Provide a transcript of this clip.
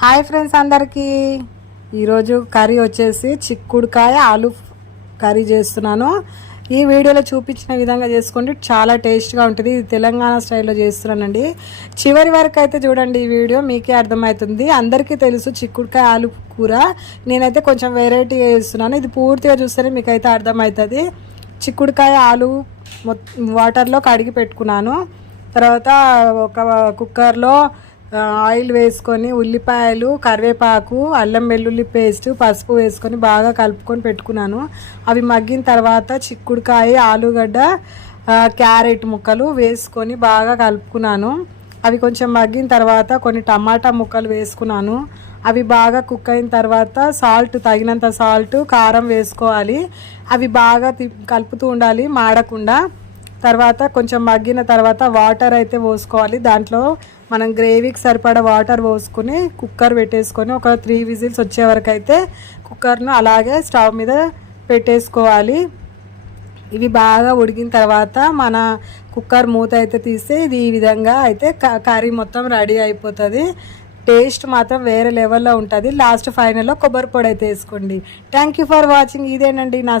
Hi friends అందరికీ ఈరోజు curry వచ్చేసి చిక్కుడుకాయ ఆలు కర్రీ చేస్తున్నాను. ఈ వీడియోలో చూపించిన విధంగా చేసుకోండి, చాలా టేస్ట్గా ఉంటుంది. ఇది తెలంగాణ స్టైల్లో చేస్తున్నానండి. చివరి వరకు అయితే చూడండి, ఈ వీడియో మీకే అర్థమవుతుంది. అందరికీ తెలుసు చిక్కుడుకాయ ఆలు కూర, నేనైతే కొంచెం వెరైటీ చేస్తున్నాను. ఇది పూర్తిగా చూస్తేనే మీకైతే అర్థమవుతుంది. చిక్కుడుకాయ ఆలు వాటర్లో కడిగి పెట్టుకున్నాను. తర్వాత ఒక కుక్కర్లో ఆయిల్ వేసుకొని ఉల్లిపాయలు, కరివేపాకు, అల్లం వెల్లుల్లి పేస్ట్, పసుపు వేసుకొని బాగా కలుపుకొని పెట్టుకున్నాను. అవి మగ్గిన తర్వాత చిక్కుడుకాయ, ఆలుగడ్డ, క్యారెట్ ముక్కలు వేసుకొని బాగా కలుపుకున్నాను. అవి కొంచెం మగ్గిన తర్వాత కొన్ని టమాటా ముక్కలు వేసుకున్నాను. అవి బాగా కుక్ అయిన తర్వాత తగినంత సాల్ట్, కారం వేసుకోవాలి. అవి బాగా కలుపుతూ ఉండాలి మాడకుండా. తర్వాత కొంచెం మగ్గిన తర్వాత వాటర్ అయితే పోసుకోవాలి. దాంట్లో మనం గ్రేవీకి సరిపడా వాటర్ పోసుకొని కుక్కర్ పెట్టేసుకొని ఒక 3 విజిల్స్ వచ్చే వరకు అయితే కుక్కర్ను అలాగే స్టవ్ మీద పెట్టేసుకోవాలి. ఇవి బాగా ఉడికిన తర్వాత మన కుక్కర్ మూత అయితే తీస్తే ఇది ఈ విధంగా అయితే కర్రీ మొత్తం రెడీ అయిపోతుంది. టేస్ట్ మాత్రం వేరే లెవెల్లో ఉంటుంది. లాస్ట్ ఫైనల్లో కొబ్బరి పొడి అయితే వేసుకోండి. Thank you for watching. ఇదేనండి నా